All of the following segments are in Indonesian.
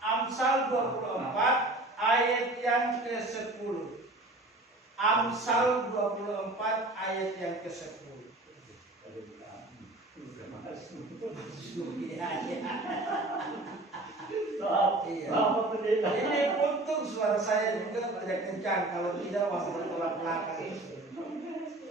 Amsal 24 ayat yang ke-10. Amsal 24 ayat yang ke-10. Ini untung suara saya juga tidak kencang, kalau tidak masih bertolak belakang.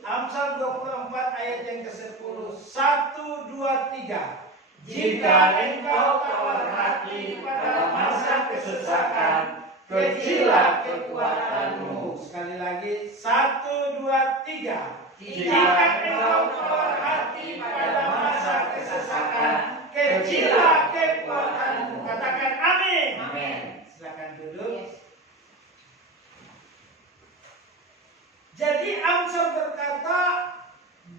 Amsal 24 ayat yang ke-10. 1, 2, 3. Jika engkau tawar hati pada masa kesesakan, kecillah kekuatanmu. Sekali lagi, 1, 2, 3. Jika engkau tawar hati pada masa kesesakan, kecillah kekuatanmu. Katakan amin. Amin. Silakan duduk. Jadi Amsal berkata,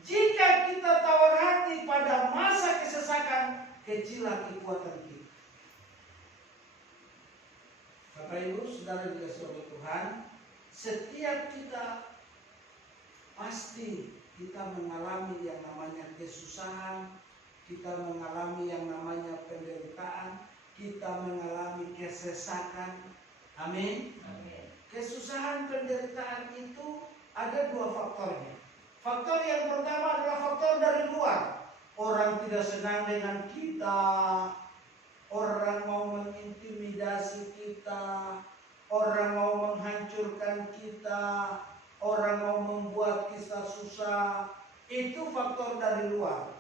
jika kita tawar hati pada masa kesesakan, kecillah kekuatan kita. Bapak Ibu, saudara dikasihi oleh Tuhan, setiap kita pasti kita mengalami yang namanya kesusahan, kita mengalami yang namanya penderitaan, kita mengalami kesesakan. Amin. Amin. Kesusahan, penderitaan itu ada dua faktornya. Faktor yang pertama adalah faktor dari luar. Orang tidak senang dengan kita, orang mau mengintimidasi kita, orang mau menghancurkan kita, orang mau membuat kita susah. Itu faktor dari luar.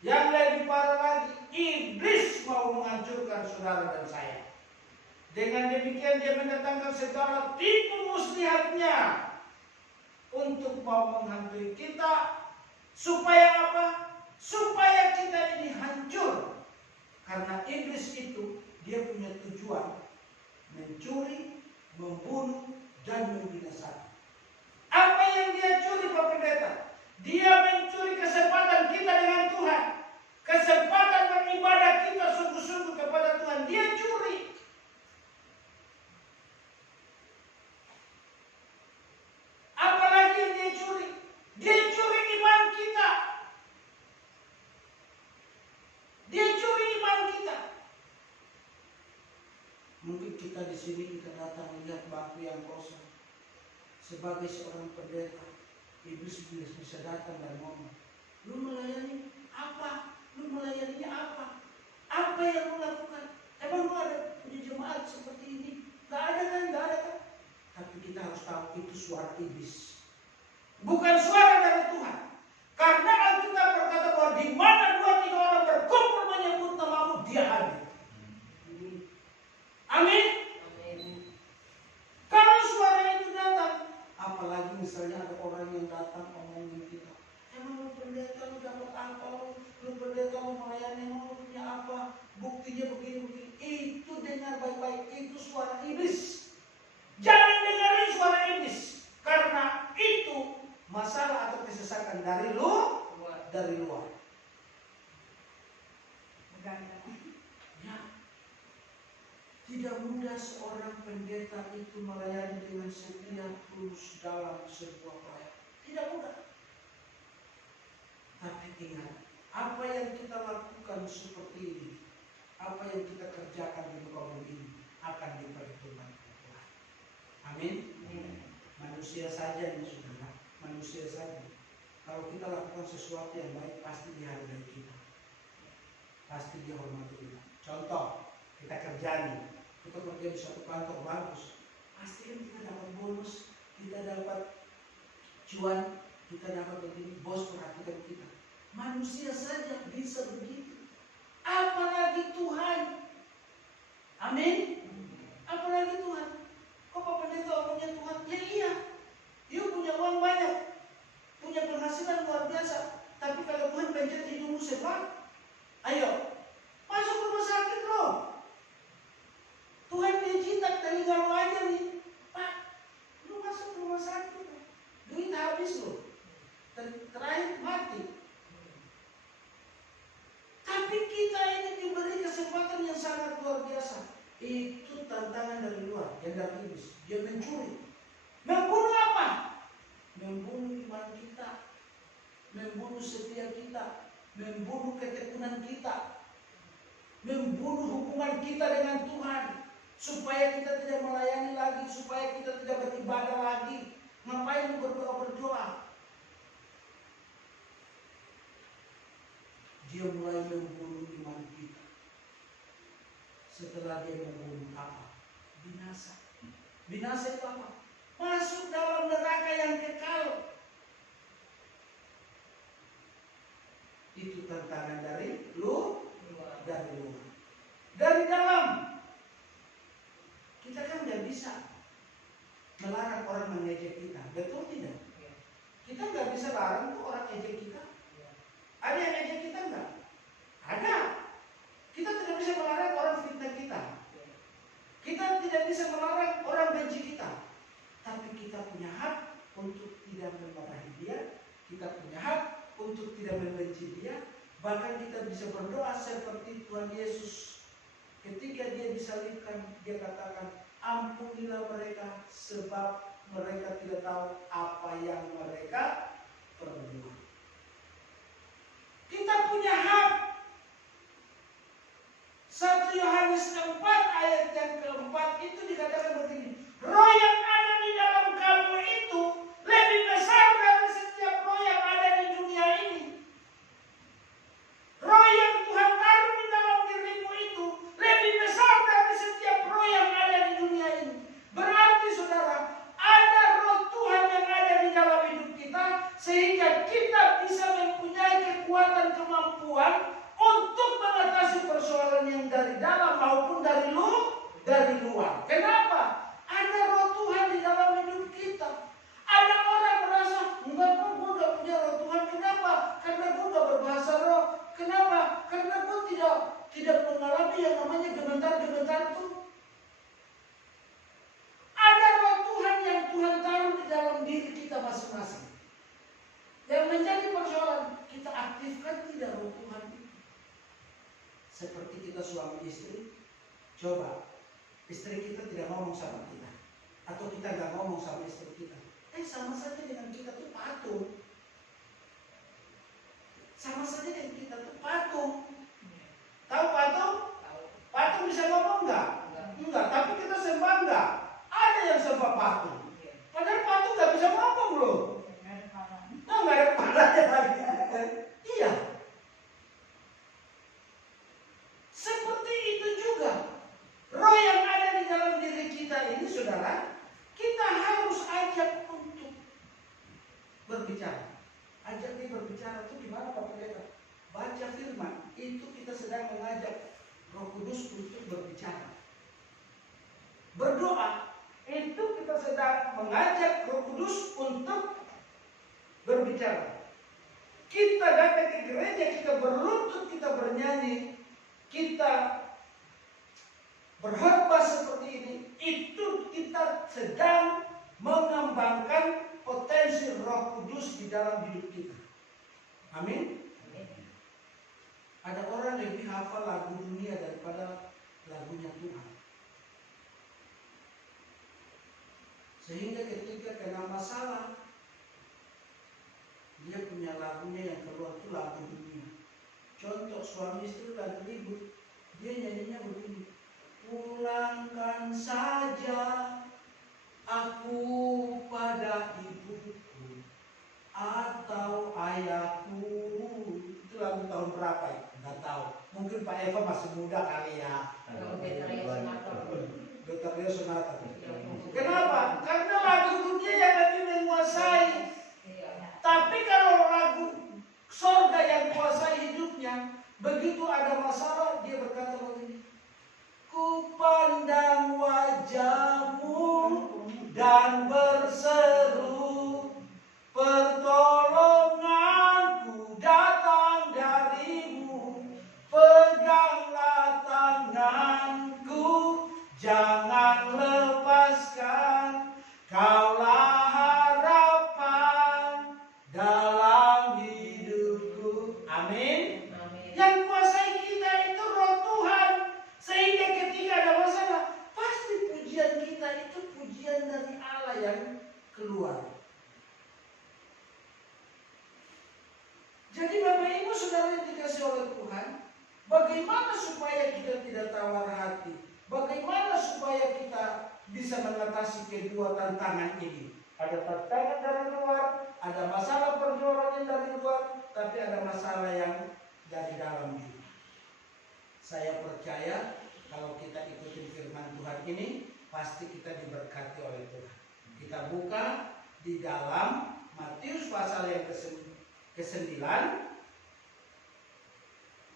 Yang lebih parah lagi, iblis mau menghancurkan saudara dan saya. Dengan demikian dia mendatangkan segala tipu muslihatnya untuk mau menghantui kita. Supaya apa? Supaya kita ini hancur. Karena iblis itu dia punya tujuan mencuri, membunuh, dan membinasakan. Apa yang dia curi, Pak Pendeta? Dia mencuri kesempatan kita dengan Tuhan, kesempatan beribadah kita sungguh-sungguh kepada Tuhan. Dia curi. Apalagi yang dia curi? Dia curi iman kita. Dia curi iman kita. Mungkin kita di sini kita datang melihat bangku yang kosong. Sebagai seorang pendeta, iblis bisa datang dan ngomong, lu melayani apa? Lu melayaninya apa? Apa yang lu lakukan? Emang lu ada punya jemaat seperti ini? Gak ada kan? Gak ada kan? Tapi kita harus tahu itu suara iblis, bukan suara dari Tuhan. Karena Alkitab berkata bahwa di mana 2-3 orang berkumpul menyebut namamu, dia hadir. Amin. Kalau suara itu datang, apalagi misalnya ada orang yang datang ngomongin kita, emang lu pendeta lu dapat apa, lu pendeta lu melayani, emang lu punya apa, buktinya begini-begini. Itu dengar baik-baik, itu suara iblis. Jangan dengarin suara iblis, karena itu masalah atau kesesakan dari luar. Ya. Tidak mudah seorang pendeta itu melayani dengan setia tulus dalam sebuah pelayanan. Tidak mudah. Tapi ingat, apa yang kita lakukan seperti ini, apa yang kita kerjakan di muka bumi ini akan diperhitungkan Tuhan. Amin. Manusia saja ini saudara, manusia saja. Kalau kita lakukan sesuatu yang baik, pasti dihargai kita, pasti dihormati kita. Contoh, kita kerja nih. Kita kerja di suatu kantor bagus, pasti kan kita dapat bonus, kita dapat cuan, kita dapat begini, bos perhatikan kita. Manusia saja bisa begitu, apalagi Tuhan. Amin. Apalagi Tuhan. Kok Pak Pendeta punya Tuhan? Ya iya, you punya uang banyak, punya penghasilan luar biasa. Tapi kalau Tuhan pencet hidungmu sepak, ayo masuk rumah sakit loh. Tuhan dijitak dari galau aja nih, Pak, lu masuk rumah sakit, duit habis lo, terakhir mati. Tapi kita ini diberi kesempatan yang sangat luar biasa. Itu tantangan dari luar, yang dari iblis. Dia mencuri, membunuh apa? Membunuh iman kita, membunuh setia kita, membunuh ketekunan kita, membunuh membunuh hubungan kita dengan Tuhan, supaya kita tidak melayani lagi, supaya kita tidak beribadah lagi. Ngapain berdoa? Dia mulai membunuh iman kita. Setelah dia membunuh apa? Binasa. Binasa itu apa? Masuk dalam neraka yang kekal. Itu tantangan dari luar. Dari dalam, kita kan nggak bisa melarang orang mengejek kita, betul tidak? Kita nggak bisa larang tuh orang ejek kita. Ada yang ejek kita nggak? Ada. Kita tidak bisa melarang orang fitnah kita. Kita tidak bisa melarang orang benci kita. Tapi kita punya hak untuk tidak memarahi dia. Kita punya hak untuk tidak membenci dia. Bahkan kita bisa berdoa seperti Tuhan Yesus. Ketika dia disalibkan, dia katakan, ampunilah mereka sebab mereka tidak tahu apa yang mereka perbuat. Kita punya hak. 1 Yohanes 4 ayat yang keempat itu dikatakan begini, roh yang ada di dalam kamu itu lebih besar dari setiap roh yang ada di dunia ini. Roh yang Tuhan taruh di dalam dirimu itu lebih besar dari setiap roh yang ada di dunia ini. Berarti saudara, ada roh Tuhan yang ada di dalam hidup kita, sehingga kita bisa mempunyai kekuatan, kemampuan untuk mengatasi persoalan yang dari dalam maupun dari luar. Kenapa? Ada roh Tuhan di dalam hidup kita. Ada orang merasa, enggak kok, gue gak punya roh Tuhan. Kenapa? Karena gue gak berbahasa roh. Kenapa? Karena gue tidak mengalami yang namanya gemetar-gemetar itu. Ada roh Tuhan yang Tuhan taruh di dalam diri kita masing-masing. Yang menjadi persoalan, kita aktifkan tidak roh Tuhan itu. Seperti kita suami istri, coba istri kita tidak ngomong sama kita, atau kita gak ngomong sama istri kita, sama saja dengan kita tuh patung. Sama saja dengan kita tuh patung. Tahu patung? Patung bisa ngomong nggak? Enggak. Tapi kita sembah nggak? Ada yang sembah patung. Padahal patung nggak bisa ngomong loh. Nggak ada kepalanya lagi. Iya. Seperti itu juga. Roh yang ada di dalam diri kita ini, saudara, kita harus ajak untuk berbicara. Ajak dia berbicara itu gimana Pak Pendeta? Baca firman, itu kita sedang mengajak Roh Kudus untuk berbicara. Berdoa, itu kita sedang mengajak Roh Kudus untuk berbicara. Kita datang ke gereja, kita berlutut, kita bernyanyi, kita berkhotbah seperti ini, itu kita sedang mengembangkan potensi Roh Kudus di dalam hidup kita. Amin. Ada orang yang lebih hafal lagu dunia daripada lagunya Tuhan. Sehingga ketika kena masalah, dia punya lagunya yang keluar itu lagu dunia. Contoh, suami istri lagi ribut, dia nyanyinya begini, pulangkan saja aku pada ibuku atau ayahku. Itu lagu tahun berapa ya? Nggak tahu. Mungkin Pak Eva masih muda kali ya. Betharia Sonata. Kenapa? Karena lagu dunia yang lebih menguasai. Tapi kalau lagu sorga yang kuasai hidupnya, begitu ada masalah dia berkata begini, ku pandang wajahmu dan berseru, pertolonganku datang darimu, peganglah tanganku, jangan lepaskan, kaulah harapan dalam hidupku. Amin. Yang kuasai kita tawar hati. Bagaimana supaya kita bisa mengatasi kedua tantangan ini? Ada tantangan dari luar, ada masalah pergolakan dari luar, tapi ada masalah yang dari dalam juga. Saya percaya kalau kita ikuti firman Tuhan ini, pasti kita diberkati oleh Tuhan. Kita buka di dalam Matius pasal yang ke-9.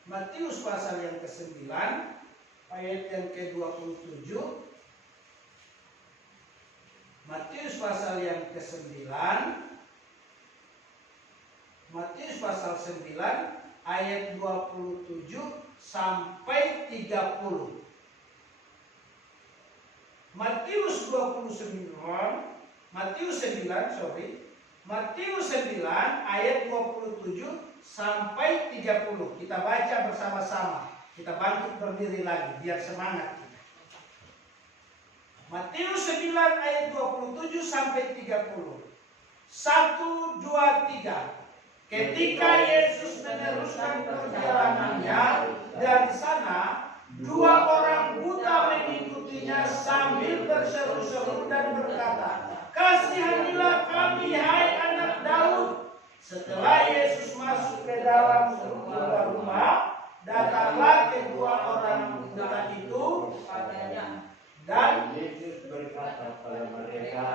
Matius pasal yang ke-9 ayat yang ke-27. Matius pasal yang ke-9. Matius pasal 9 ayat 27 sampai 30. Matius 9 ayat 27 sampai 30. Kita baca bersama-sama. Kita bangkit berdiri lagi biar semangat kita. Matius 9 ayat 27 sampai 30. 1, 2, 3. Ketika Yesus meneruskan perjalanannya dari sana, 2 orang buta mengikutinya sambil berseru-seru dan berkata, "Kasihanilah kami, hai anak Daud." Setelah Yesus masuk ke dalam sebuah rumah, datanglah kedua orang buta itu padanya, dan Yesus berkata kepada mereka,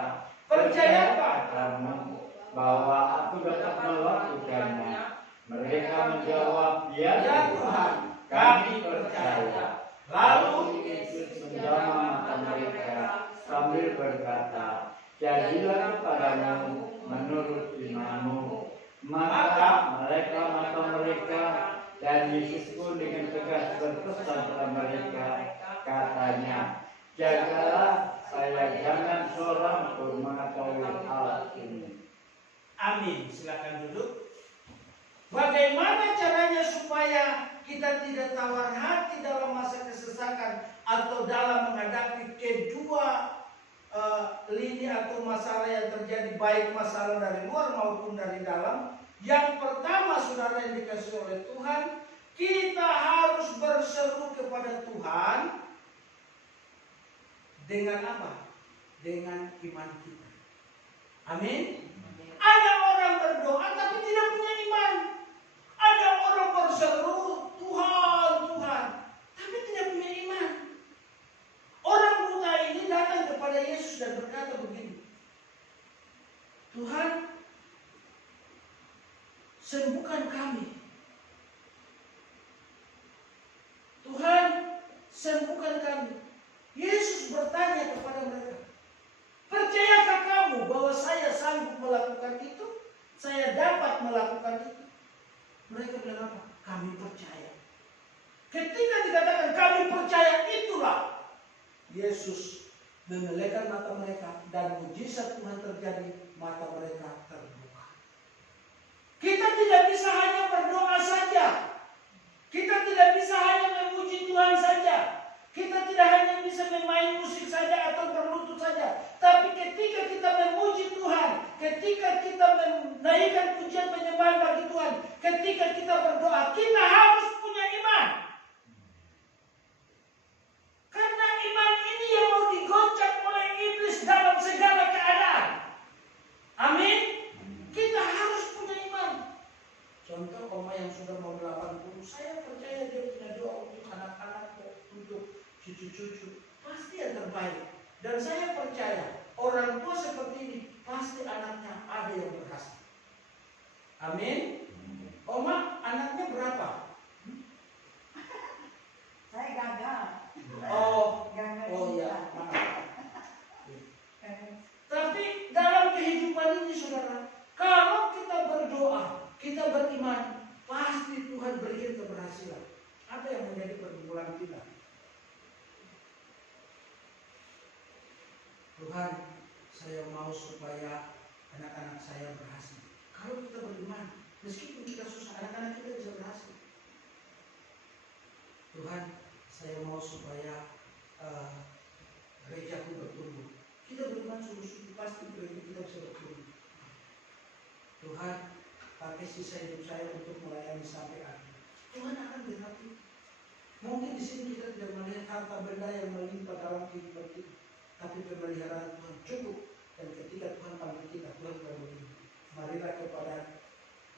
"Percayakah kamu bahwa aku dapat melakukannya?" Mereka menjawab, "Ya Tuhan, kami percaya." Lalu Yesus menjamah mata mereka sambil berkata, "Jadilah kepadamu menurut imanmu." Maka mereka mata mereka, dan Yesus pun dengan tegas berpesan kepada mereka, katanya, "Jagalah saya jangan seorang pun mengetahui hal ini." Amin. Silakan duduk. Bagaimana caranya supaya kita tidak tawar hati dalam masa kesesakan atau dalam menghadapi kedua lini atau masalah yang terjadi, baik masalah dari luar maupun dari dalam? Yang pertama, saudara yang dikasihi oleh Tuhan, kita harus berseru kepada Tuhan dengan apa? Dengan iman kita. Amin. Ada orang berdoa tapi tidak punya iman. Ada orang berseru, "Tuhan, Tuhan," tapi tidak punya iman. Orang buta ini datang kepada Yesus dan berkata begini, "Tuhan, sembuhkan kami. Tuhan, sembuhkan kami." Yesus bertanya kepada mereka, "Percayakah kamu bahwa saya sanggup melakukan itu? Saya dapat melakukan itu?" Mereka bilang apa? "Kami percaya." Ketika dikatakan kami percaya, itulah Yesus memelekkan mata mereka dan mujizat Tuhan terjadi, mata mereka terbuka. Kita tidak bisa hanya berdoa saja. Kita tidak bisa hanya memuji Tuhan saja. Kita tidak hanya bisa bermain musik saja atau berlutut saja. Tapi ketika kita memuji Tuhan, ketika kita menaikkan pujian penyembahan bagi Tuhan, ketika kita berdoa, kita harus punya iman. Karena iman ini yang mau digoncang oleh iblis dalam segala keadaan. Amin. Kita harus punya iman. Contoh oma yang sudah mau 80, saya percaya dia punya doa untuk anak-anak, untuk cucu-cucu, pasti yang terbaik. Dan saya percaya orang tua seperti ini pasti anaknya ada yang berhasil. Amin. Oma, anaknya berapa? Saya gagal. Oh ya, maaf. Tapi dalam kehidupan ini, saudara, kalau kita berdoa, kita beriman, pasti Tuhan berikan keberhasilan. Apa yang menjadi pergumulan kita? Tuhan, saya mau supaya anak-anak saya berhasil. Kalau kita beriman, meskipun kita susah, anak-anak kita bisa berhasil. Tuhan, saya mau supaya gerejaku bertumbuh. Kita beriman sungguh-sungguh, pasti gereja kita bisa bertumbuh. Tuhan, pakai sisa hidup saya untuk melayani sampai akhir. Tuhan akan berhati. Mungkin di sini kita tidak melihat harta benda yang melimpah dalam kehidupan kita, tapi pemeliharaan Tuhan cukup. Dan ketika Tuhan panggil kita, Tuhan berkata, marilah kepada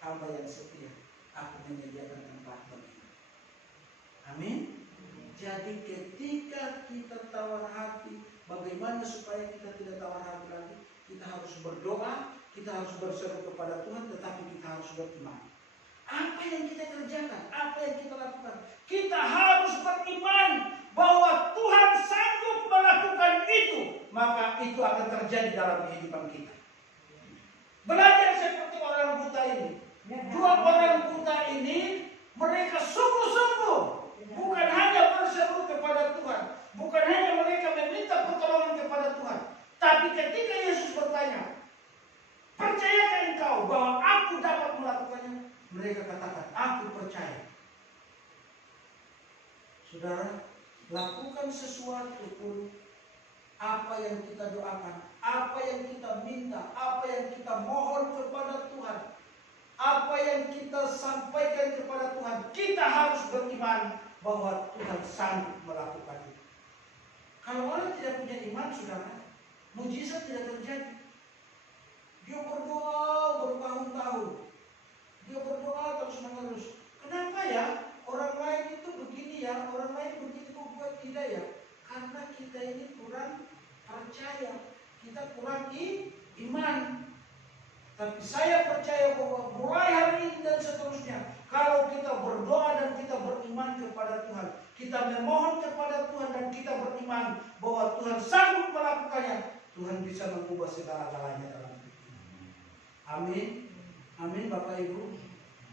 hamba yang setia, aku menyediakan tempat bagimu. Amin. Jadi ketika kita tawar hati, bagaimana supaya kita tidak tawar hati lagi? Kita harus berdoa, kita harus berseru kepada Tuhan, tetapi kita harus beriman. Apa yang kita kerjakan, apa yang kita lakukan, kita harus beriman bahwa Tuhan sanggup melakukan itu, maka itu akan terjadi dalam kehidupan kita. Belajar seperti orang buta ini. Dua orang buta ini, mereka sungguh-sungguh bukan hanya berseru kepada Tuhan, bukan hanya mereka meminta pertolongan kepada Tuhan, tapi ketika Yesus bertanya, percayakah engkau bahwa aku dapat melakukannya? Mereka katakan, aku percaya. Saudara, lakukan sesuatu pun, apa yang kita doakan, apa yang kita minta, apa yang kita mohon kepada Tuhan, apa yang kita sampaikan kepada Tuhan, kita harus beriman bahwa Tuhan sanggup melakukan itu. Kalau orang tidak punya iman, saudara, mujizat tidak terjadi. Dia berdoa bertahun-tahun, dia berdoa terus-menerus. Kenapa ya? Orang lain itu begini ya, orang lain begitu buat tidak ya? Karena kita ini kurang percaya, kita kurang iman. Tapi saya percaya bahwa mulai hari ini dan seterusnya, kalau kita berdoa dan kita beriman kepada Tuhan, kita memohon kepada Tuhan dan kita beriman bahwa Tuhan sanggup melakukannya, Tuhan bisa mengubah segala-galanya dalam hidup kita. Amin. Amin Bapak Ibu.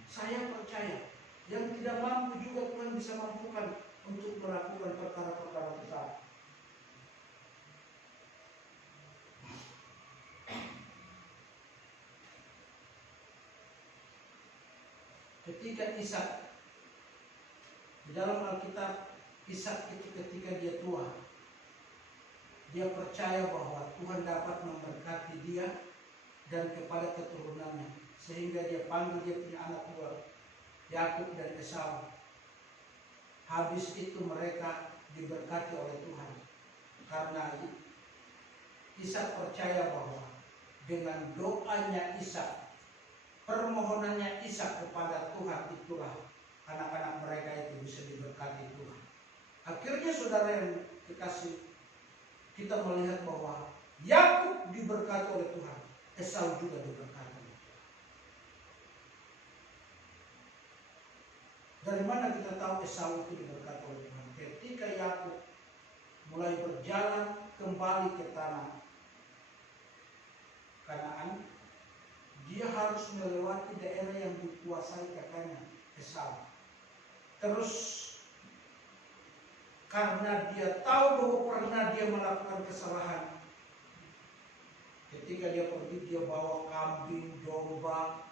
Saya percaya yang tidak mampu juga Tuhan bisa mampukan untuk melakukan perkara-perkara besar. Ketika Ishak, di dalam Alkitab, Ishak itu ketika dia tua, dia percaya bahwa Tuhan dapat memberkati dia dan kepada keturunannya, sehingga dia panggil dia punya anak dua, Yakub dan Esau. Habis itu mereka diberkati oleh Tuhan, karena Ishak percaya bahwa dengan doanya Ishak, permohonannya Ishak kepada Tuhan, itulah anak-anak mereka itu bisa diberkati Tuhan. Akhirnya saudara yang dikasih, kita melihat bahwa Yakub diberkati oleh Tuhan, Esau juga diberkati oleh Tuhan. Dari mana kita tahu Esau itu diberkati oleh Tuhan? Ketika Yakub mulai berjalan kembali ke tanah Kanaan, dia harus melewati daerah yang dikuasai kakaknya Esau. Terus karena dia tahu bahwa pernah dia melakukan kesalahan, ketika dia pergi dia bawa kambing, domba,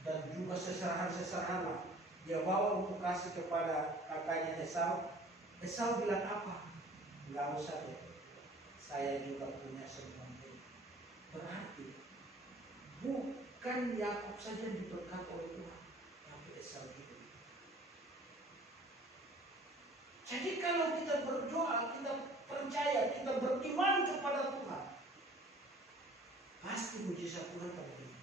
dan juga seserahan-seserahan lah. Dia bawa untuk kasih kepada kakaknya Esau. Esau bilang apa? Enggak usah deh, saya juga punya semua. Berarti bukan Yakub saja diberkati oleh Tuhan, tapi Esau juga. Jadi kalau kita berdoa, kita percaya, kita beriman kepada Tuhan, pasti mujizat Tuhan terjadi.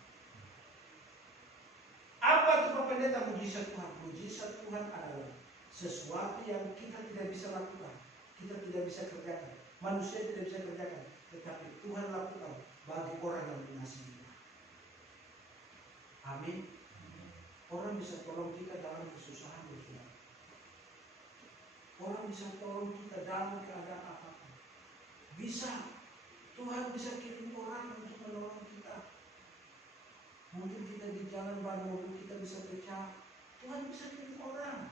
Apa itu Pak Pendeta mujizat Tuhan? Mujizat Tuhan adalah sesuatu yang kita tidak bisa lakukan, kita tidak bisa kerjakan, manusia tidak bisa kerjakan, tetapi Tuhan lakukan bagi orang yang mengasihi Tuhan. Amin. Orang bisa tolong kita dalam kesusahan, Tuhan. Orang bisa tolong kita dalam keadaan apapun. Bisa. Tuhan bisa kirim orang untuk menolong kita. Mungkin kita di jalan ban mobil kita bisa pecah, Tuhan bisa kirim orang.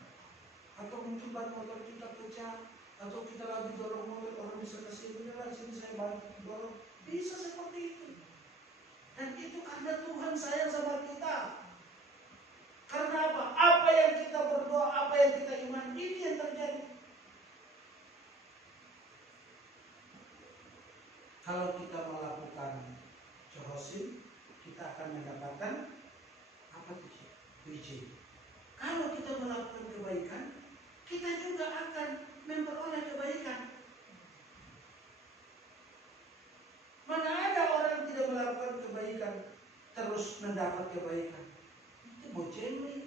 Atau mungkin ban motor kita pecah, atau kita lagi dorong mobil, orang bisa kasih beneran sini saya bantu dorong. Bisa seperti itu. Dan itu karena Tuhan sayang sama kita. Karena apa? Apa yang kita berdoa, apa yang kita iman, ini yang terjadi. Kalau kita melakukan Jehosim, kita akan mendapatkan apa itu? Biji. Kalau kita melakukan kebaikan, kita juga akan memperoleh kebaikan. Mana ada orang tidak melakukan kebaikan terus mendapat kebaikan? Itu bocil.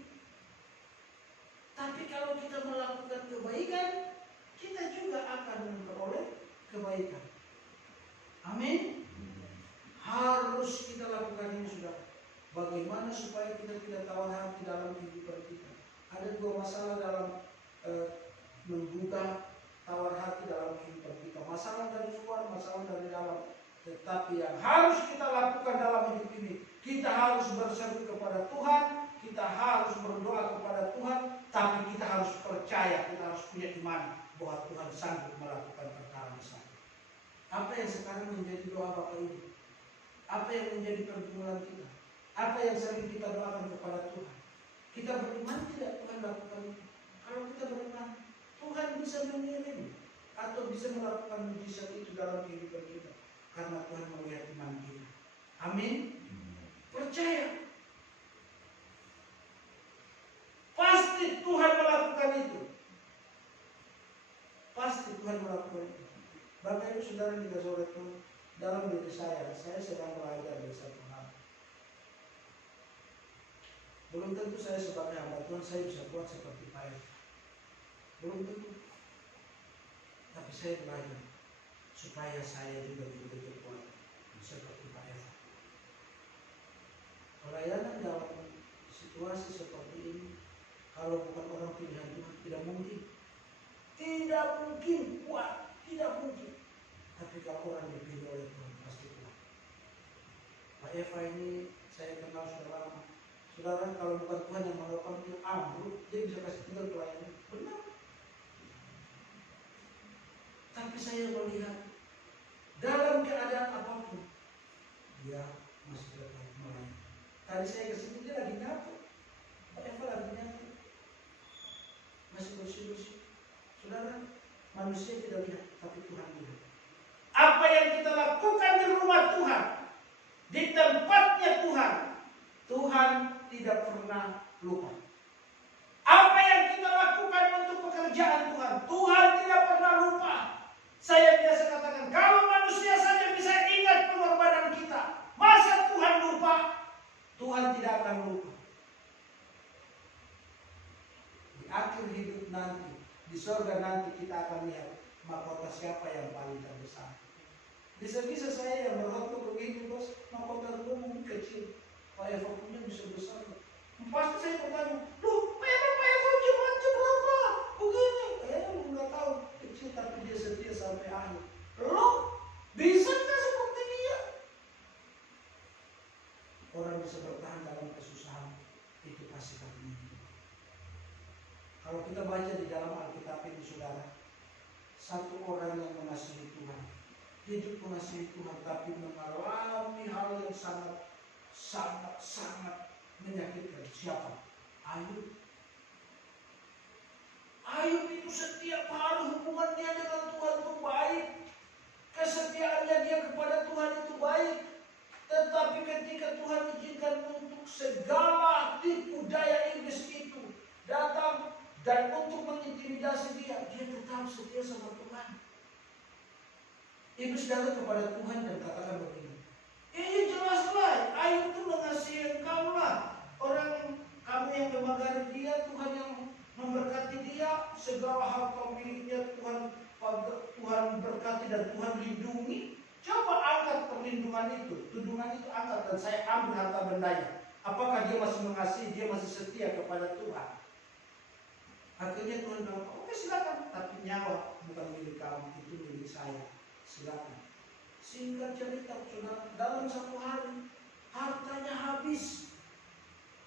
Tapi kalau kita melakukan kebaikan, kita juga akan memperoleh kebaikan. Amin. Harus kita lakukan ini, saudara. Bagaimana supaya kita tidak tawar hati dalam kehidupan kita? Ada dua masalah dalam menggugah tawar hati dalam kehidupan kita. Masalah dari luar, masalah dari dalam. Tetapi yang harus kita lakukan dalam hidup ini, kita harus berseru kepada Tuhan, kita harus berdoa kepada Tuhan, tapi kita harus percaya, kita harus punya iman bahwa Tuhan sanggup melakukan perkara besar. Apa yang sekarang menjadi doa Bapak Ibu? Apa yang menjadi pergumulan kita? Apa yang sering kita doakan kepada Tuhan? Kita beriman tidak Tuhan lakukan itu? Kalau kita beriman, Tuhan bisa mengirim atau bisa melakukan mujizat itu dalam kehidupan kita. Karena Tuhan melihat iman kita. Amin. Percaya. Pasti Tuhan melakukan itu. Pasti Tuhan melakukan itu. Bapak Ibu Saudara yang dikasihi oleh Tuhan, dalam diri saya sedang belajar dari satu hal. Belum tentu saya sebagai hamba Tuhan saya bisa kuat seperti Pak Eva. Belum tentu. Tapi saya belajar supaya saya juga betul-betul kuat seperti Pak Eva. Pelayanan dalam situasi seperti ini, kalau bukan orang pilihan Tuhan, tidak mungkin. Tidak mungkin kuat, tidak mungkin. Tapi kalau orang dipilih oleh Tuhan, pasti kuat. Pak Eva ini saya kenal sudah lama. Saudara, kalau bukan Tuhan yang melakukan itu ambruk, dia bisa kasih tinggal pelayanan. Benar. Tapi saya melihat dalam keadaan apapun, dia masih tetap melayani. Tadi saya kesini dia lagi nyapu. Pak Eva lagi nyapu. Masih bersih-bersih. Saudara, manusia tidak lihat, tapi Tuhan lihat. Apa yang kita lakukan di rumah Tuhan, di tempatnya Tuhan, Tuhan tidak pernah lupa. Apa yang kita lakukan untuk pekerjaan Tuhan, Tuhan tidak pernah lupa. Saya biasa katakan, kalau manusia saja bisa ingat pengorbanan kita, masa Tuhan lupa? Tuhan tidak akan lupa. Di akhir hidup nanti, di surga nanti kita akan lihat mahkota siapa yang paling terbesar. Bisa-bisa saya yang berhutang begini, bos, mahkota gue mungkin kecil. Pak Eva punya bisa besar. Pasti saya bertanya, loh, Pak Eva jemaatnya berapa? Begini, lu nggak tahu, kecil tapi dia setia sampai akhir. Loh, bisa nggak seperti dia? Orang bisa bertahan dalam kesusahan, itu pasti karena itu. Kalau kita baca di dalam Alkitab ini, saudara, satu orang yang mengasihi Tuhan, hidup mengasihi Tuhan, tapi mengalami hal yang sangat menyakitkan. Siapa? Ayub. Ayub itu setiap hari hubungannya dengan Tuhan itu baik. Kesetiaannya dia kepada Tuhan itu baik. Tetapi ketika Tuhan izinkan untuk segala tipu daya iblis itu datang dan untuk mengintimidasi dia tetap setia sama Tuhan. Iblis datang kepada Tuhan dan katakan begini, ini jelaslah, Ayub itu mengasihi engkau lah. Orang kamu yang memagari dia, Tuhan yang memberkati dia, segala harta miliknya Tuhan berkati dan Tuhan lindungi. Coba angkat perlindungan itu, tudungan itu angkat dan saya ambil harta bendanya. Apakah dia masih mengasihi, dia masih setia kepada Tuhan? Akhirnya Tuhan bilang, oke silakan, tapi nyawa bukan milik kamu, itu milik saya. Silakan. Singkat cerita, saudara, dalam satu hari hartanya habis.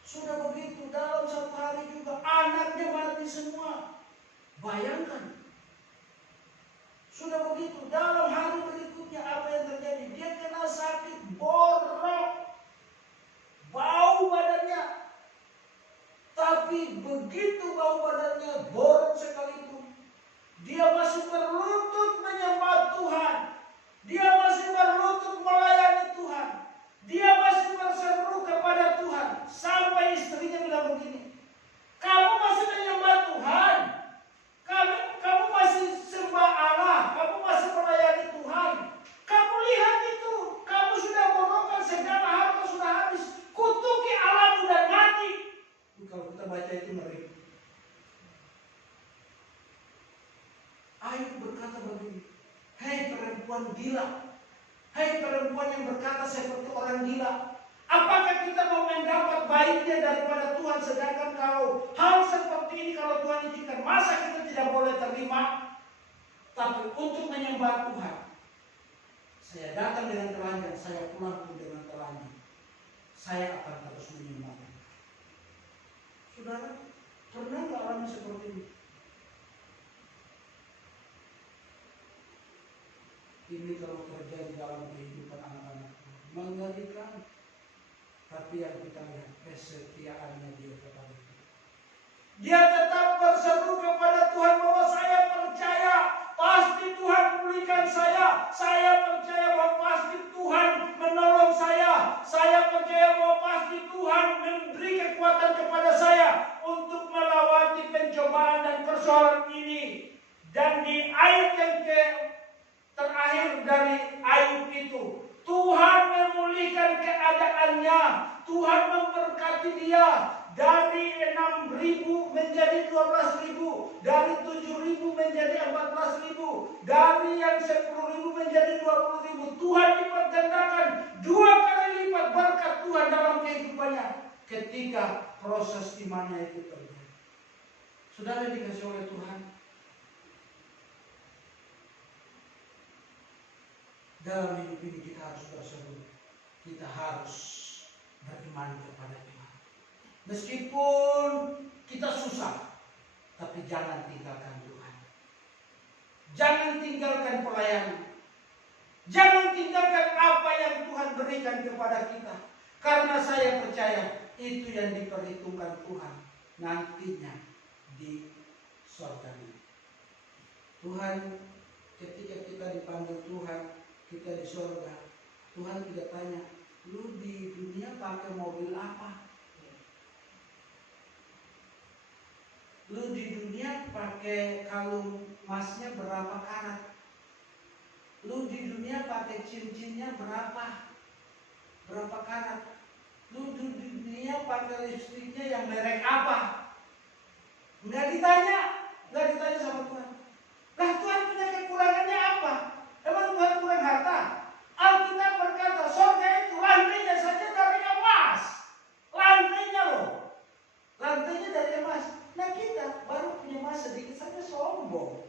Sudah begitu, dalam satu hari juga anaknya mati semua. Bayangkan. Sudah begitu, dalam hari berikutnya apa yang terjadi? Dia kena sakit borok, bau badannya. Tapi begitu bau badannya borok sekalipun, dia masih berlutut menyembah Tuhan. Dia masih berlutut melayani Tuhan. Dia masih berseru kepada Tuhan. Sampai istrinya bilang begini, kamu masih menyembah Tuhan? perempuan gila. Hai perempuan yang berkata seperti orang gila. Apakah kita mau mendapat baiknya daripada Tuhan, sedangkan kalau hal seperti ini kalau Tuhan izinkan, masa kita tidak boleh terima? Tapi untuk menyembah Tuhan, saya datang dengan telanjang, saya pulang pun dengan telanjang, saya akan terus menyembah Tuhan. Saudara, pernah nggak alami seperti ini? Ini kalau terjadi dalam kehidupan anak-anak, mengerikan. Tapi yang kita lihat kesetiaannya dia kepada kita. Dia tetap berseru kepada Tuhan bahwa saya percaya pasti Tuhan pulihkan saya. Saya percaya bahwa pasti Tuhan menolong saya. Saya percaya bahwa pasti Tuhan memberi kekuatan kepada saya untuk melewati pencobaan dan persoalan ini. Dan di ayat yang terakhir dari Ayub itu, Tuhan memulihkan keadaannya. Tuhan memberkati dia dari 6.000 menjadi 12.000, dari 7.000 menjadi 14.000, dari yang 10.000 menjadi 20.000. Tuhan lipat gandakan 2 kali lipat berkat Tuhan dalam kehidupannya ketika proses imannya itu terjadi. Saudara dikasih oleh Tuhan, dalam hidup ini kita harus berseru, kita harus beriman kepada Tuhan. Meskipun kita susah, tapi jangan tinggalkan Tuhan. Jangan tinggalkan pelayanan. Jangan tinggalkan apa yang Tuhan berikan kepada kita. Karena saya percaya itu yang diperhitungkan Tuhan nantinya di surga ini. Tuhan, ketika kita dipanggil Tuhan, kita di surga, Tuhan tidak tanya, lu di dunia pakai mobil apa? Lu di dunia pakai kalung emasnya berapa karat? Lu di dunia pakai cincinnya berapa karat? Lu di dunia pakai lipstiknya yang merek apa? Nggak ditanya sama Tuhan. Lah Tuhan punya kekurangannya apa? Emang Tuhan kurang harta? Alkitab berkata surga itu lantainya saja dari emas. Lantainya loh. Lantainya dari emas. Nah kita baru punya emas sedikit saja sombong.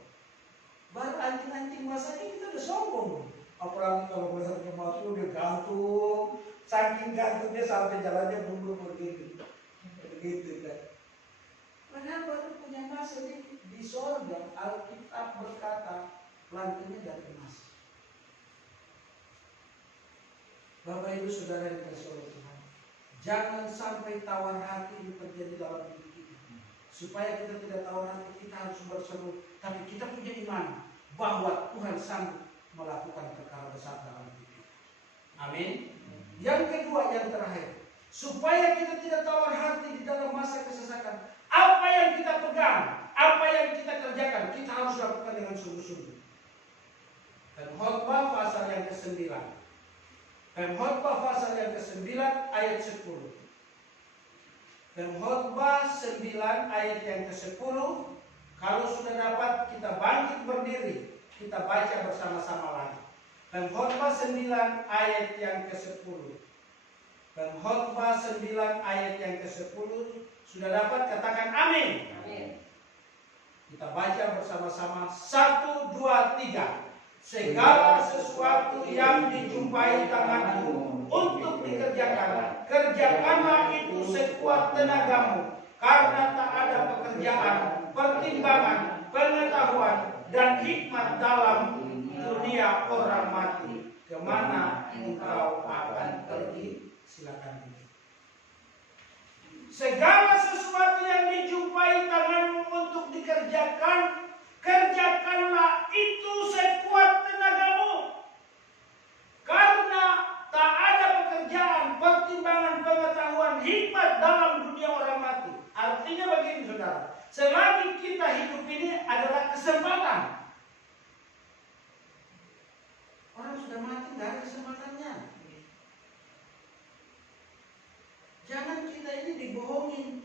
Baru anting-anting emas saja kita udah sombong. Apalagi kalau melihat emas itu udah gantung. Saking gantungnya sampai jalannya mundur begini. Begitu kan. Padahal baru punya emas sedikit. Di surga Alkitab berkata lantainya dari emas. Bapak Ibu Saudara yang dikasihi oleh Tuhan, jangan sampai tawar hati ini terjadi dalam hidup kita. Supaya kita tidak tawar hati, kita harus berseru, tapi kita punya iman bahwa Tuhan sanggup melakukan perkara besar dalam hidup kita. Amin. Yang kedua, yang terakhir, supaya kita tidak tawar hati di dalam masa kesesakan, apa yang kita pegang, apa yang kita kerjakan, kita harus lakukan dengan sungguh-sungguh. Pengkhotbah pasal yang ke-9. Pengkhotbah pasal yang ke-9 ayat 10. Pengkhotbah 9 ayat yang ke-10. Kalau sudah dapat kita bangkit berdiri, kita baca bersama-sama lagi. Pengkhotbah 9 ayat yang ke-10. Pengkhotbah 9 ayat yang ke-10. Sudah dapat, katakan amin. Amin. Kita baca bersama-sama 1, 2, 3. Segala sesuatu yang dijumpai tanganmu untuk dikerjakan, kerjakanlah itu sekuat tenagamu, karena tak ada pekerjaan, pertimbangan, pengetahuan, dan hikmat dalam dunia orang mati. Kemana engkau akan pergi? Silakan. Segala sesuatu yang dijumpai tanganmu untuk dikerjakan, kerjakanlah itu sekuat tenagamu. Karena tak ada pekerjaan, pertimbangan, pengetahuan, hikmat dalam dunia orang mati. Artinya begini saudara, selagi kita hidup ini adalah kesempatan. Orang sudah mati nggak ada kesempatannya. Jangan kita ini dibohongin.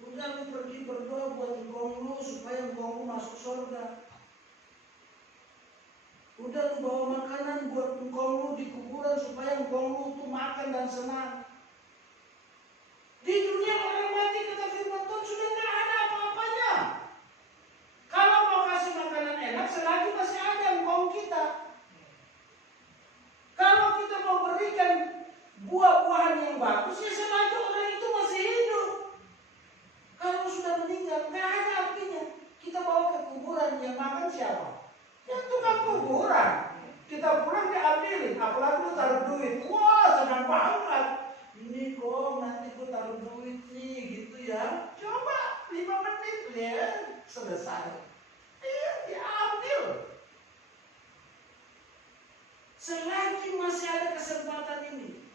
Udah lu pergi berdoa buat engkau lu supaya engkau masuk surga. Udah lu yang bawa makanan buat engkau di kuburan supaya engkau tuh makan dan senang. Di dunia orang mati kata firman Tuhan sudah tidak ada apa-apanya. Kalau mau kasih makanan enak, selagi masih ada engkau kita. Kalau kita mau berikan buah-buahan yang bagus, ya selagi orang itu masih hidup. Kalau sudah meninggal, nggak ada artinya. Kita bawa ke kuburan, yang makan siapa? Ya tukang kuburan. Kita pulang diambilin, apalagi lu taruh duit. Wah, senang banget. Ini kok nanti gue taruh duit nih, gitu ya. Coba 5 menit ya, selesai. Iya, diambil. Selagi masih ada kesempatan ini,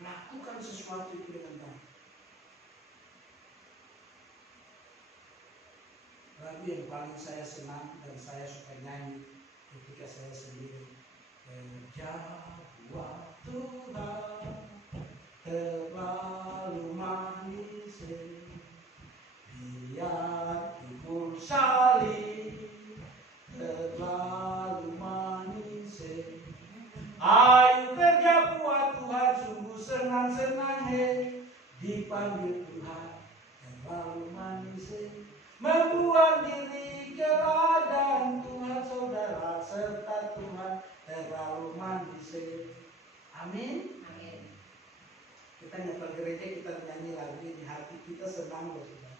lakukan sesuatu itu dengan baik. Lagu yang paling saya senang dan saya suka nyanyi ketika saya sendiri. Jawab Tuhan terlalu manis, biar pikul salib terlalu manis. Ayo kerja buat Tuhan, sungguh senang-senang dipanggil Tuhan terlalu manis, membuat diri keadaan Tuhan saudara serta Tuhan terlalu manis. Amin. Amin. Kita nyata gereja, kita nyanyi lagu ini, hati kita senang loh saudara.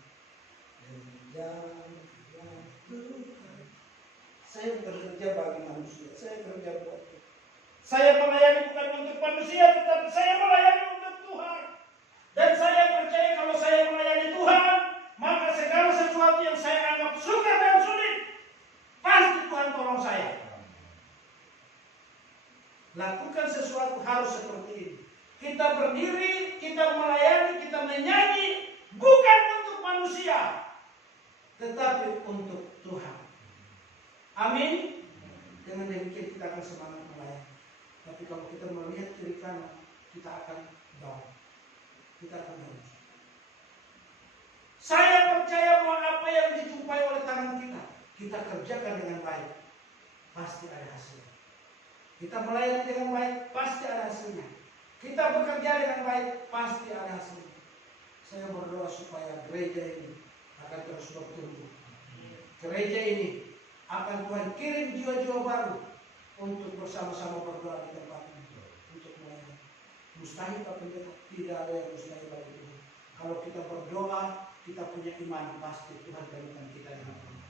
Saya bekerja bagi manusia, saya kerja buat Tuhan. Saya melayani bukan untuk manusia, tetapi saya melayani untuk Tuhan. Dan saya percaya kalau saya melayani Tuhan, maka segala sesuatu yang saya anggap sukar dan sulit, pasti Tuhan tolong saya. Lakukan sesuatu harus seperti ini. Kita berdiri, kita melayani, kita menyanyi, bukan untuk manusia, tetapi untuk Tuhan. Amin. Dengan demikian kita akan semangat melayani. Tapi kalau kita melihat kiri kanan, kita akan down. Kita akan harus. Saya percaya bahwa apa yang ditumpai oleh tangan kita kerjakan dengan baik, pasti ada hasilnya. Kita melayani dengan baik, pasti ada hasilnya. Kita bekerja dengan baik, pasti ada hasilnya. Saya berdoa supaya gereja ini akan terus bertumbuh. Gereja ini akan Tuhan kirim jiwa-jiwa baru untuk bersama-sama berdoa di tempat ini, untuk melayani. Mustahil Pak Pendeta, tidak ada yang mustahil bagi Tuhan. Kalau kita berdoa, kita punya iman, pasti Tuhan temukan kita dengan Tuhan.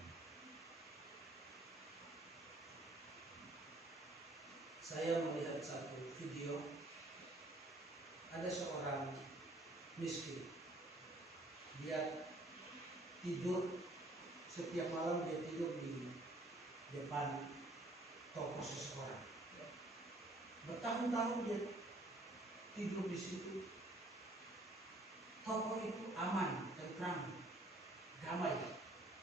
Saya melihat satu video, ada seorang miskin, dia tidur setiap malam, dia tidur di depan toko seseorang. Bertahun-tahun dia tidur di situ. Toko itu aman, tentram, damai.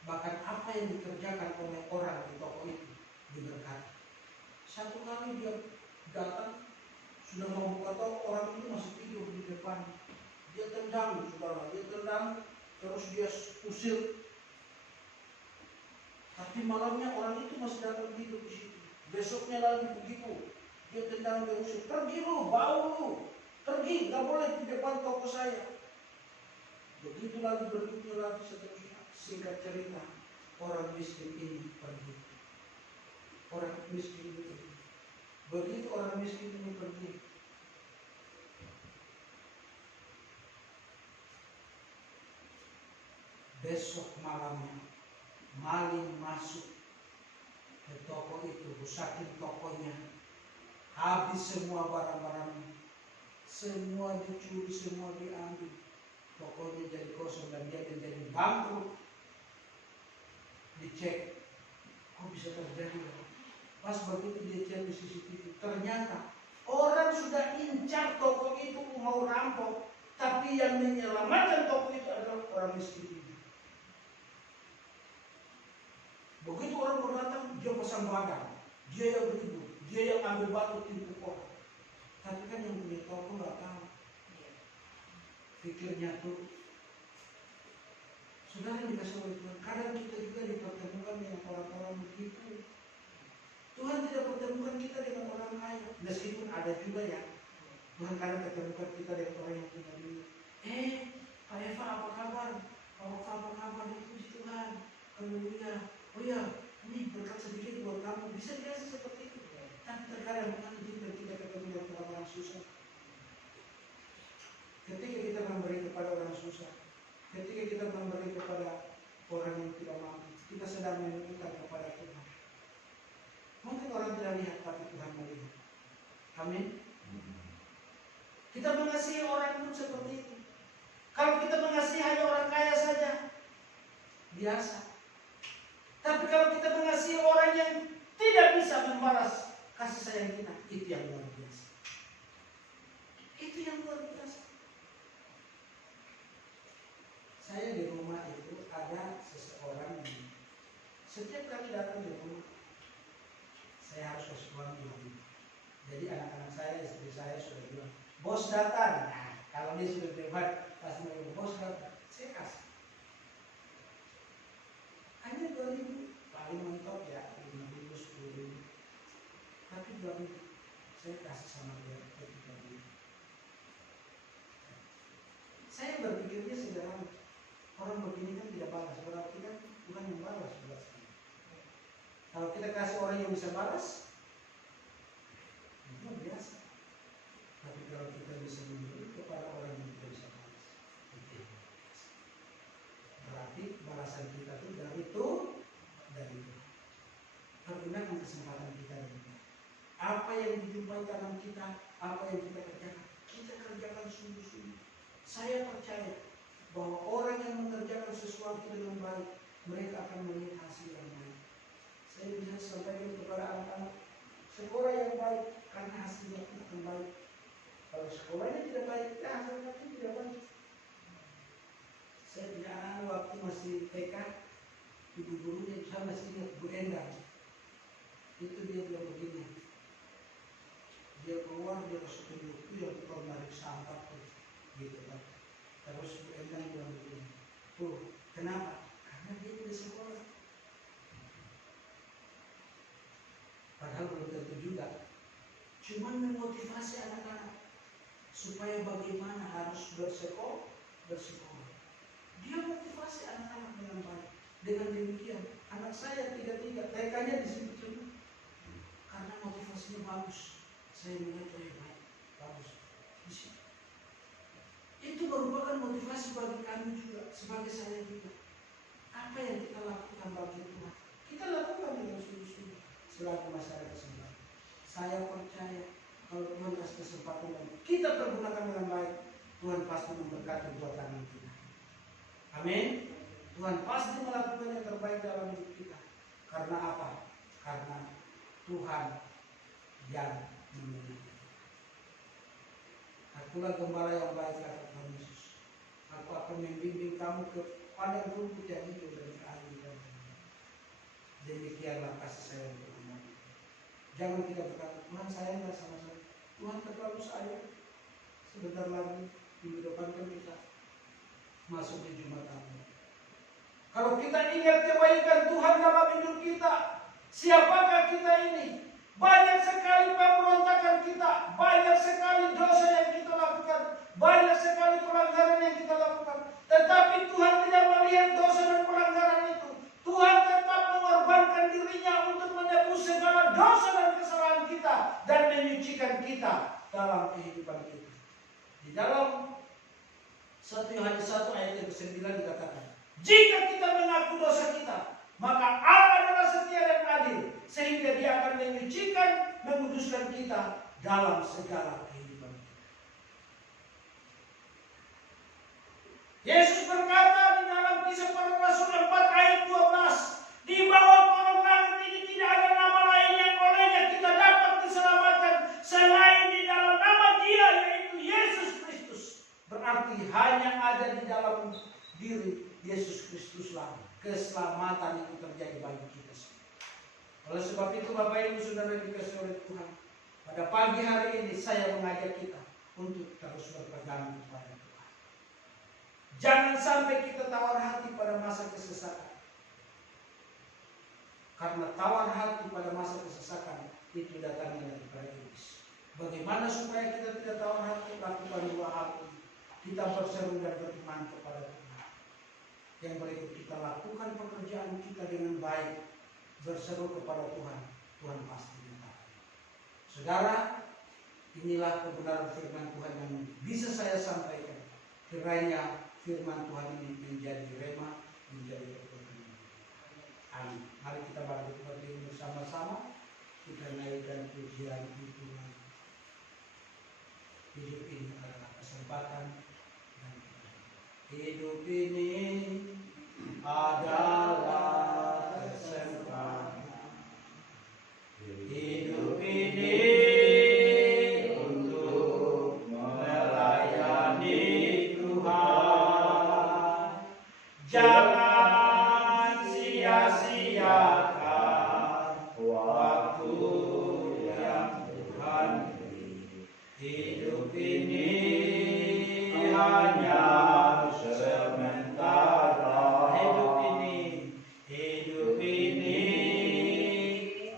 Bahkan apa yang dikerjakan oleh orang di toko itu diberkati. Satu kali dia datang, sudah mau buka toko, orang itu masih tidur di depan. Dia tendang, saudara, dia tendang, terus dia usir. Tapi malamnya orang itu masih datang tidur di situ. Besoknya lagi begitu, dia tendang, dia usir. Pergi lu, bau lu, pergi, nggak boleh di depan toko saya. Begitu lagi, berikutnya lagi, seterusnya. Singkat cerita, orang miskin ini pergi. Orang miskin ini pergi. Begitu orang miskin ini pergi, besok malamnya maling masuk ke toko itu, rusakin tokonya, habis semua barang-barangnya, semua dicuri, semua diambil, tokonya jadi kosong dan dia menjadi bangkrut. Dicek, kok bisa terjadi? Pas begitu dia cek di CCTV, ternyata orang sudah incar toko itu mau rampok, tapi yang menyelamatkan toko itu adalah orang miskin ini. Begitu orang berdatang, dia pasang badan, dia yang ribut, dia yang ambil batu timpuk orang. Tapi kan yang punya toko nggak tahu. Pikirnya tuh, saudara dikasih oleh Tuhan. Kadang kita juga dipertemukan dengan orang-orang begitu. Tuhan tidak pertemukan kita meskipun ada juga ya, Tuhan kadang ketemukan kita dengan orang yang punya duit. Pak Eva apa kabar? Pak Eva apa kabar? Puji Tuhan. Haleluya. Oh ya, ini berkat sedikit buat kamu. Bisa dikasih seperti itu. Tapi terkadang Tuhan izinkan kita ketemu dengan orang-orang susah. Ketika kita memberi kepada orang susah, ketika kita memberi kepada orang yang tidak mampu, kita sedang meminta kepada Tuhan. Mungkin orang tidak lihat, tapi Tuhan melihat. Amin. Kita mengasihi orang pun seperti itu. Kalau kita mengasihi hanya orang kaya saja, biasa. Tapi kalau kita mengasihi orang yang tidak bisa membalas kasih sayang kita, itu yang luar biasa. Itu yang luar biasa. Saya di rumah itu ada seseorang yang setiap kali datang di rumah, saya harus kasih uang dulu. Jadi anak-anak saya, istri saya sudah bilang, bos datang. Nah, kalau dia sudah debat, pasti mereka bos datang. Saya kasih. Hanya 2.000, paling mentok ya 5.000, 10.000. Tapi 2.000 saya kasih sama dia ketika dia. Saya berpikirnya sederhana. Orang begini kan tidak balas, berarti kan Tuhan yang balas balasnya. Kalau kita kasih orang yang bisa balas, itu biasa. Tapi kalau kita bisa memberi kepada orang yang tidak bisa balas, itu biasa. Berarti balasan kita itu dari Tuhan. Pergunakan kesempatan kita dari Tuhan. Apa yang dijumpai tangan kita, apa yang kita kerjakan sungguh-sungguh. Saya percaya bahwa orang yang mengerjakan sesuatu dengan baik, mereka akan melihat hasil yang baik. Saya bisa sampaikan kepada anak-anak, sekolah yang baik karena hasilnya akan baik. Kalau sekolahnya tidak baik, ya hasilnya pun tidak baik. Saya punya anak waktu masih TK, ibu gurunya saya masih ingat Bu Endang. Itu dia bilang begini, dia keluar, dia masuk ke buku yang tukang narik sampah tuh, gitu kan. Terus Bu Endang bilang begini, tuh kenapa? Karena dia tidak sekolah. Padahal belum tentu juga. Cuman memotivasi anak-anak supaya bagaimana harus bersekolah. Dia motivasi anak-anak dengan baik. Dengan demikian, anak saya tiga-tiga TK-nya di situ semua. Karena motivasinya bagus. Saya melihat baik, bagus. Di situ. Itu merupakan motivasi bagi kami juga, sebagai saya juga. Apa yang kita lakukan bagi Tuhan, kita lakukan dengan sungguh-sungguh selama masa ada kesempatan. Saya percaya kalau Tuhan kasih kesempatan dan kita pergunakan dengan baik, Tuhan pasti memberkati buat tangan kita. Amin. Tuhan pasti melakukan yang terbaik dalam hidup kita. Karena apa? Karena Tuhan yang memilih. Akulah gembala yang baik, kata Tuhan Yesus. Aku akan membimbing kamu ke padang rumput yang hijau dari air dan demikianlah kasih sayang Tuhan. Jangan kita berkata, Tuhan sayang nggak sama saya. Tuhan terlalu sayang. Sebentar lagi minggu depan kan kita masuk di Jumat Agung. Kalau kita ingat kebaikan Tuhan dalam hidup kita, siapakah kita ini? Banyak sekali pemberontakan kita, banyak sekali dosa yang kita lakukan, banyak sekali pelanggaran yang kita lakukan. Tetapi Tuhan tidak melihat dosa dan pelanggaran itu. Tuhan tetap mengorbankan dirinya untuk menebus segala dosa dan kesalahan kita dan menyucikan kita dalam kehidupan kita. Di dalam 1 Yohanes 1 ayat yang ke-9 dikatakan, jika kita mengaku dosa kita, maka Allah adalah setia dan adil, sehingga Dia akan menyucikan, menguduskan kita dalam segala kehidupan kita. Yesus berkata di dalam Kisah Para Rasul 4 ayat 12, di bawah kolong langit ini tidak ada nama lain yang olehnya kita dapat diselamatkan selain di dalam nama Dia, yaitu Yesus Kristus. Berarti hanya ada di dalam diri Yesus Kristuslah keselamatan itu terjadi bagi kita semua. Oleh sebab itu Bapak Ibu Saudara dikasihi oleh Tuhan, pada pagi hari ini saya mengajak kita untuk terus berpegang kepada Tuhan. Jangan sampai kita tawar hati pada masa kesesakan. Karena tawar hati pada masa kesesakan itu datangnya dari iblis. Bagaimana supaya kita tidak tawar hati, lakukan dua hal ini. Kita berseru dan beriman kepada Tuhan. Yang berikut, kita lakukan pekerjaan kita dengan baik, berseru kepada Tuhan. Tuhan pasti menyertai. Saudara, inilah kebenaran firman Tuhan yang bisa saya sampaikan. Kiranya firman Tuhan ini menjadi rema, menjadi pertolongan. Amin. Mari kita berdiri bersama-sama. Kita naikkan pujian itu. Hidup ini adalah kesempatan dan hidup ini adalah kesempatan. Hidup ini untuk melayani Tuhan. Jangan sia-siakan waktu yang Tuhan beri. Hidup ini hanya sementara. Hidup ini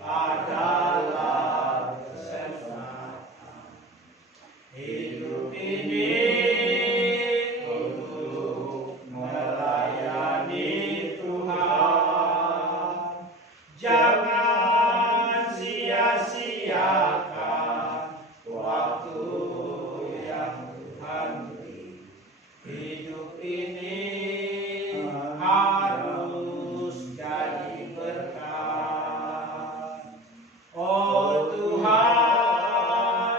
adalah kesempatan. Hidup ini untuk melayani Tuhan. Jangan sia-siakan waktu yang Tuhan beri. Hidup ini harus jadi berkat. Oh Tuhan,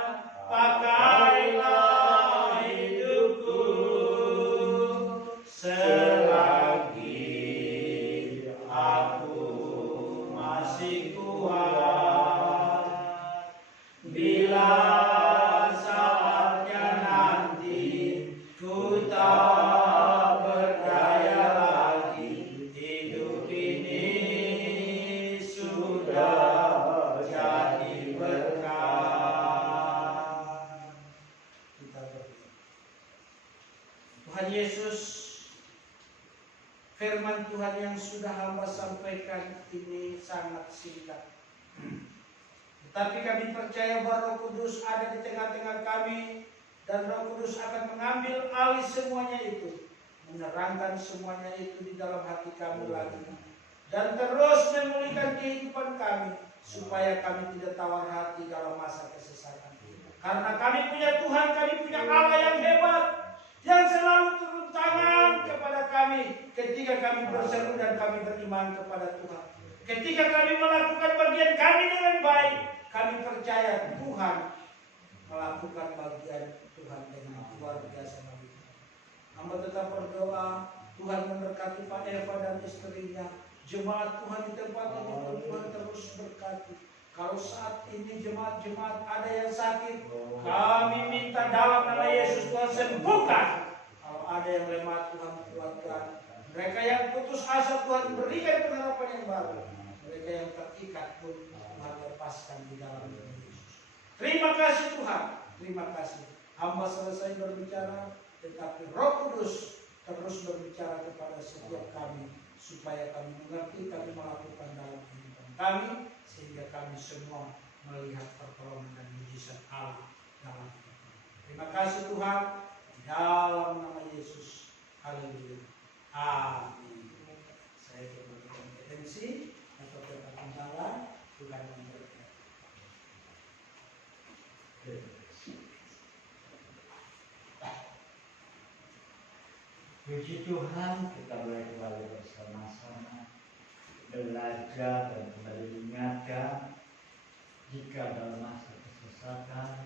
pakailah hidupku selagi aku masih kuat. Bila saatnya nanti ku tak berdaya lagi, hidup ini sudah jadi berkat. Kita berdoa. Tuhan Yesus, firman Tuhan yang sudah hamba sampaikan ini sangat singkat. Tetapi kami percaya bahwa Roh Kudus ada di tengah-tengah kami, dan Roh Kudus akan mengambil alih semuanya itu, menerangkan semuanya itu di dalam hati kami lagi, dan terus memulihkan kehidupan kami, supaya kami tidak tawar hati dalam masa kesesatan. Karena kami punya Tuhan, kami punya Allah yang hebat, yang selalu turun tangan kepada kami ketika kami berseru dan kami beriman kepada Tuhan. Ketika kami melakukan bagian kami dengan baik, kami percaya Tuhan melakukan bagian Tuhan dengan luar biasa bagi kita. Hamba tetap berdoa, Tuhan memberkati Pak Eva dan istrinya, jemaat Tuhan di tempat ini pun Tuhan terus berkati. Kalau saat ini jemaat-jemaat ada yang sakit, kami minta dalam nama Yesus Tuhan sembuhkan. Kalau ada yang lemah, Tuhan kuatkan. Mereka yang putus asa, Tuhan berikan pengharapan yang baru. Mereka yang terikat pun Tuhan lepaskan di dalam nama Yesus. Terima kasih Tuhan, terima kasih. Hamba selesai berbicara, tetapi Roh Kudus terus berbicara kepada setiap kami, supaya kami mengerti, kami melakukan dalam kehidupan kami, sehingga kami semua melihat pertolongan dan mujizat Allah dalam hidup kami. Terima kasih Tuhan, di dalam nama Yesus. Haleluya. Amin. Saya kepada kompetensi atau kepada Tuhan memberkati. Puji Tuhan, kita boleh kembali bersama-sama belajar dan kembali diingatkan, jika dalam masa kesesatan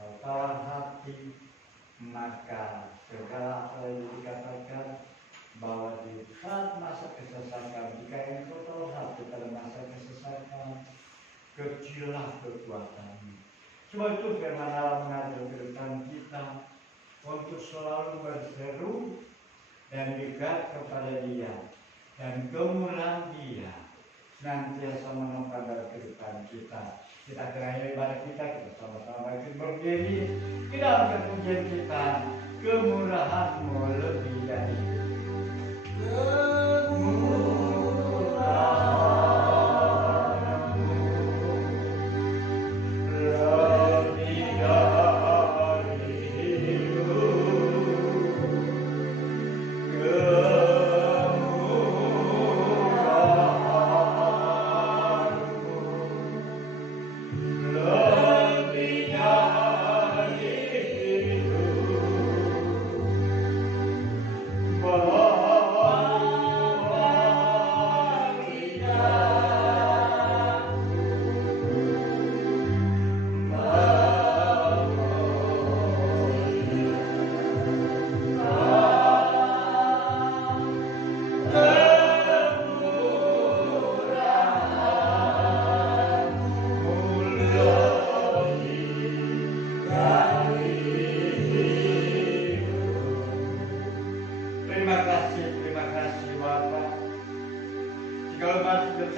kau tawar hati, maka segala apa yang dikatakan bahwa di saat masa kesesatan, jika engkau tawar hati pada masa kesesatan, kecillah kekuatanmu. Sebab itu firman Allah mengajarkan kita untuk selalu berseru dan dekat kepada Dia, dan kemurahan Dia senantiasa menopang kehidupan kita. Kita kiranya ibadah kita sama-sama ikut berdiri di dalam kepujian kita. Kemurahan-Mu lebih dari kemurahan-Mu lebih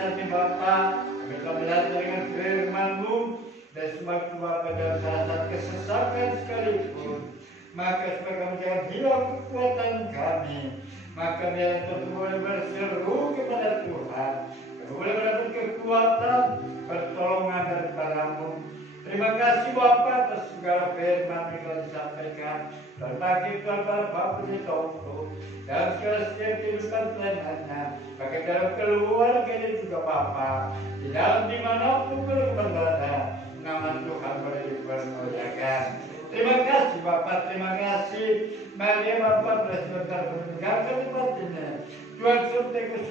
hati Bapa, kita belajar dengan firman-Mu, dan semakin Bapa dalam saat kesesakan sekalipun, maka supaya kami jangan hilang kekuatan kami, maka biar terus boleh berseru kepada Tuhan, kami boleh mendapat kekuatan, pertolongan daripada-Mu. Terima kasih Bapa atas segala firman yang telah disampaikan, dan bagi Tuhan para Bapa di Toko, dalam segala setiap kehidupan selainnya, bagi dalam keluarga dan juga Bapa, di dalam dimanapun berada, nama Tuhan boleh dipermuliakan. Terima kasih Bapak, terima kasih. Mari Bapak benar-benar meninggalkan tempat ini. Tuhan sertai